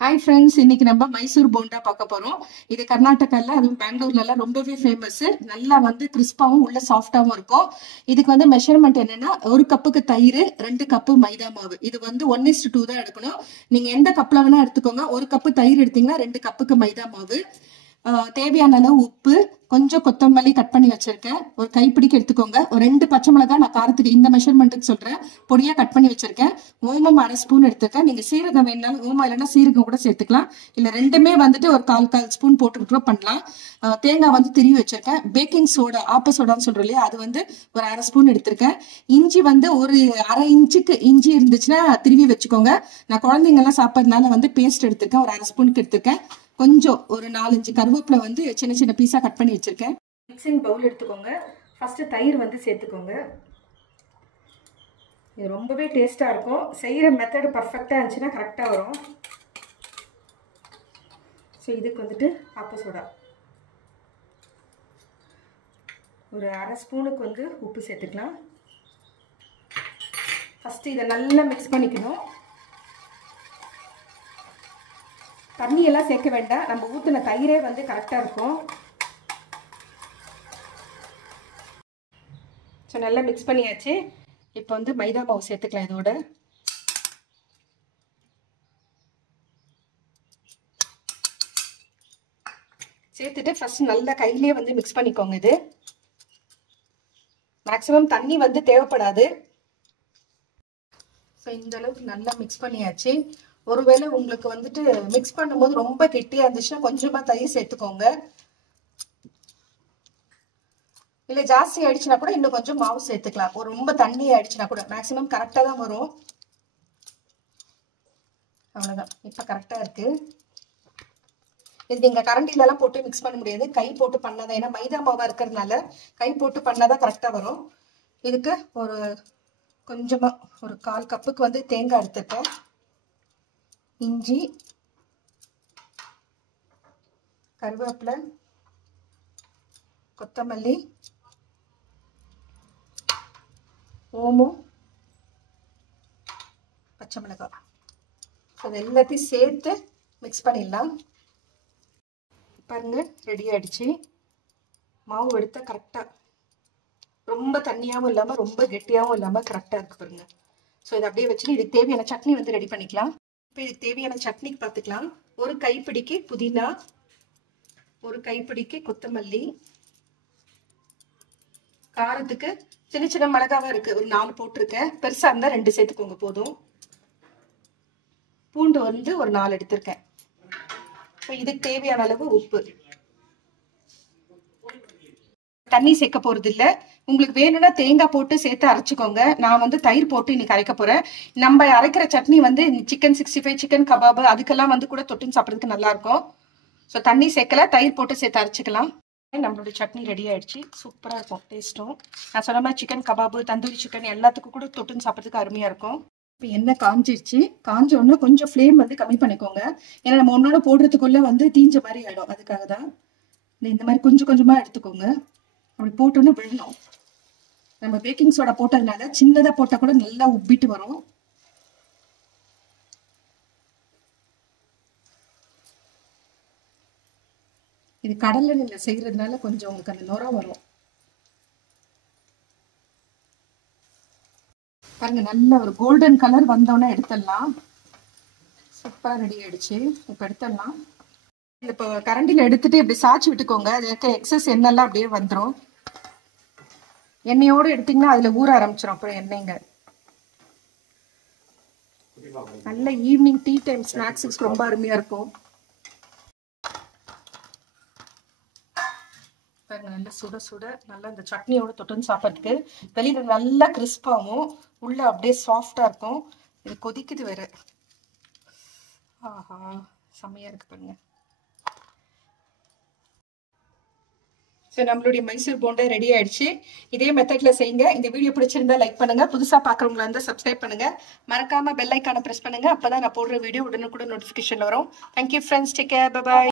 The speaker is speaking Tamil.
ஹாய் ஃப்ரெண்ட்ஸ், இன்னைக்கு நம்ம மைசூர் போண்டா பார்க்க போறோம். இது கர்நாடகால அதுவும் பெங்களூர்ல ரொம்பவே ஃபேமஸ். நல்லா கிறிஸ்பாவும் உள்ள சாஃப்டாவும் இருக்கும். இதுக்கு மெஷர்மெண்ட் என்னன்னா, ஒரு கப்புக்கு தயிர், 2 கப்பு மைதா மாவு. இது 1:2 தான் எடுக்கணும். நீங்க எந்த கப்ல வேணா எடுத்துக்கோங்க. ஒரு கப்பு தயிர் எடுத்தீங்கன்னா 2 கப்புக்கு மைதா மாவு. தேவையான அளவு உப்பு, கொஞ்சம் கொத்தமல்லி கட் பண்ணி வச்சிருக்கேன். ஒரு கைப்பிடிக்கு எடுத்துக்கோங்க. ஒரு 2 பச்சை மிளகாய், நான் காரத்துக்கு இந்த மெஷர்மெண்ட்டுக்கு சொல்றேன், பொடியா கட் பண்ணி வச்சிருக்கேன். ஓமம் 1/2 ஸ்பூன் எடுத்துருக்கேன். நீங்க சீரகம் வேணாலும் ஓமம் இல்லைன்னா சீரகம் கூட சேர்த்துக்கலாம். இல்ல ரெண்டுமே ஒரு 1/4 ஸ்பூன் போட்டுக்கிட்டு பண்ணலாம். தேங்காய் திருவி வச்சிருக்கேன். பேக்கிங் சோடா, ஆப்ப சோடான்னு சொல்றோம் இல்லையா, அது ஒரு 1/2 ஸ்பூன் எடுத்திருக்கேன். இஞ்சி ஒரு 1/2 இன்ச்சுக்கு இஞ்சி இருந்துச்சுன்னா திருவி வச்சுக்கோங்க. நான் குழந்தைங்க எல்லாம் சாப்பிட்றதுனால பேஸ்ட் எடுத்திருக்கேன். ஒரு 1/2 ஸ்பூனுக்கு எடுத்திருக்கேன். கொஞ்சம் ஒரு 4-5 கருவேப்பிலை சின்ன சின்ன பீஸா கட் பண்ணி வச்சிருக்கேன். மிக்சிங் பவுல் எடுத்துக்கோங்க. ஃபர்ஸ்ட் தயிர் சேர்த்துக்கோங்க. இது ரொம்பவே டேஸ்டா இருக்கும். செய்யற மெத்தட் பர்ஃபெக்டா இருந்துச்சுன்னா கரெக்டா வரும். ஸோ இதுக்கு ஆப்ப சோடா ஒரு 1/2 ஸ்பூனுக்கு உப்பு சேர்த்துக்கலாம். ஃபர்ஸ்ட் இதை நல்லா மிக்ஸ் பண்ணிக்கணும். தண்ணி எல்லாம் சேர்க்க வேண்டாம். நம்ம ஊற்றின தயிரே கரெக்டாக இருக்கும். ஸோ நல்லா மிக்ஸ் பண்ணியாச்சு. இப்போ மைதா மாவு சேர்த்துக்கலாம். இதோட சேர்த்துட்டு ஃபர்ஸ்ட் நல்லா கையிலே மிக்ஸ் பண்ணிக்கோங்க. இது மேக்ஸிமம் தண்ணி தேவைப்படாது. ஸோ இந்த அளவுக்கு நல்லா மிக்ஸ் பண்ணியாச்சு. ஒருவேளை உங்களுக்கு மிக்ஸ் பண்ணும்போது ரொம்ப கெட்டியா இருந்துச்சுன்னா கொஞ்சமா தயிர் சேர்த்துக்கோங்க. இல்ல ஜாஸ்தி ஆயிடுச்சுன்னா கூட இன்னும் கொஞ்சம் மாவு சேர்த்துக்கலாம். ஒரு ரொம்ப தண்ணி ஆயிடுச்சுன்னா கூட மேக்ஸிமம் கரெக்டா தான் வரும். அவ்வளவுதான், இப்ப கரெக்டா இருக்கு. இது நீங்க கரண்டில எல்லாம் போட்டு மிக்ஸ் பண்ண முடியாது, கை போட்டு பண்ணாதான். ஏன்னா மைதா மாவா இருக்கிறதுனால கை போட்டு பண்ணாதான் கரெக்டா வரும். இதுக்கு ஒரு கொஞ்சமா ஒரு 1/4 கப்புக்கு தேங்காய் எடுத்துருக்கேன். இஞ்சி, கருவேப்பிலை, கொத்தமல்லி, ஓமம், பச்சை மிளகாய், அது எல்லாத்தையும் சேர்த்து மிக்ஸ் பண்ணிடலாம். பாருங்க, ரெடி ஆயிடுச்சு. மாவு எடுத்தா கரெக்டா, ரொம்ப தண்ணியாவும் இல்லாம ரொம்ப கெட்டியாவும் இல்லாம கரெக்டா இருக்கு பாருங்க. ஸோ இதை அப்படியே வச்சுட்டு இதுக்கு தேவையான சட்னி ரெடி பண்ணிக்கலாம். இப்போ இதுக்கு தேவையான சட்னிக்கு பார்த்துக்கலாம். ஒரு கைப்பிடிக்கு புதினா, ஒரு கைப்பிடிக்கு கொத்தமல்லி, காரத்துக்கு சின்ன சின்ன மிளகாவா இருக்கு, ஒரு 4 போட்டிருக்கேன். பெருசா இருந்தா 2 சேர்த்துக்கோங்க போதும். பூண்டு ஒரு 4 எடுத்திருக்கேன். இதுக்கு தேவையான அளவு உப்பு. தண்ணி சேர்க்க போறது இல்ல. உங்களுக்கு வேணும்னா தேங்காய் போட்டு சேர்த்து அரைச்சுக்கோங்க. நான் தயிர் போட்டு இன்னைக்கு அரைக்க போறேன். நம்ம அரைக்கிற சட்னி சிக்கன் 65, சிக்கன் கபாபு அதுக்கெல்லாம் கூட தொட்டுன்னு சாப்பிட்றதுக்கு நல்லா இருக்கும். ஸோ தண்ணி சேர்க்கல, தயிர் போட்டு சேர்த்து அரைச்சிக்கலாம். நம்மளுடைய சட்னி ரெடி ஆயிடுச்சு. சூப்பரா இருக்கும் டேஸ்ட்டும். நான் சொன்ன மாதிரி சிக்கன் கபாபு, தந்தூரி சிக்கன் எல்லாத்துக்கும் கூட தொட்டுன்னு சாப்பிட்றதுக்கு அருமையா இருக்கும். இப்போ எண்ணெய் காஞ்சிருச்சு. காஞ்ச உடனே கொஞ்சம் ஃப்ளேம் கம்மி பண்ணிக்கோங்க. ஏன்னா நம்ம ஒன்னோட போடுறதுக்குள்ள தீஞ்ச மாதிரி ஆயிடும். அதுக்காக தான் இந்த மாதிரி கொஞ்சம் கொஞ்சமா எடுத்துக்கோங்க. அப்படி போட்டோன்னு விழணும். நம்ம பேக்கிங் சோடா போட்டதுனால சின்னதா போட்டா கூட நல்லா உப்பிட்டு வரும். இது கடல்ல நீங்க செய்யறதுனால கொஞ்சம் உங்களுக்கு அந்த நுரை வரும். பாருங்க, நல்ல ஒரு கோல்டன் கலர் வந்தோடனே எடுத்துடலாம். சூப்பரா ரெடி ஆயிடுச்சு. இப்ப எடுத்துடலாம். இப்போ கரண்டில எடுத்துட்டு இப்படி சாய்ச்சி விட்டுக்கோங்க. அதுக்கு எக்ஸஸ் எண்ணெய்லாம் அப்படியே வந்துடும். எண்ணெயோடு எடுத்தீங்கன்னா அதுல ஊற ஆரம்பிச்சிடும் அப்புறம் எண்ணெய்ங்க. நல்ல ஈவினிங் டீ டைம் ஸ்நாக்ஸுக்கு ரொம்ப அருமையா இருக்கும். நல்ல சுட சுட நல்லா இந்த சட்னியோட தொட்டுன்னு சாப்பிட்றதுக்கு. வெளியில நல்லா கிறிஸ்பாவும் உள்ள அப்படியே சாஃப்டா இருக்கும். இது கொதிக்குது வேற. ஆஹா, செம்மையா இருக்கு பாருங்க. ஸோ நம்மளுடைய மைசூர் போண்டா ரெடி ஆயிடுச்சு. இதே மெத்தட்ல செய்யுங்க. இந்த வீடியோ பிடிச்சிருந்தா லைக் பண்ணுங்க. புதுசா பாக்குறவங்களா இருந்தா சப்ஸ்கிரைப் பண்ணுங்க. மறக்காம பெல் ஐக்கானை பிரஸ் பண்ணுங்க. அப்பதான் நான் போடுற வீடியோ உடனுக்குடன் நோட்டிபிகேஷன் வரும். Thank you friends. Take care. Bye bye.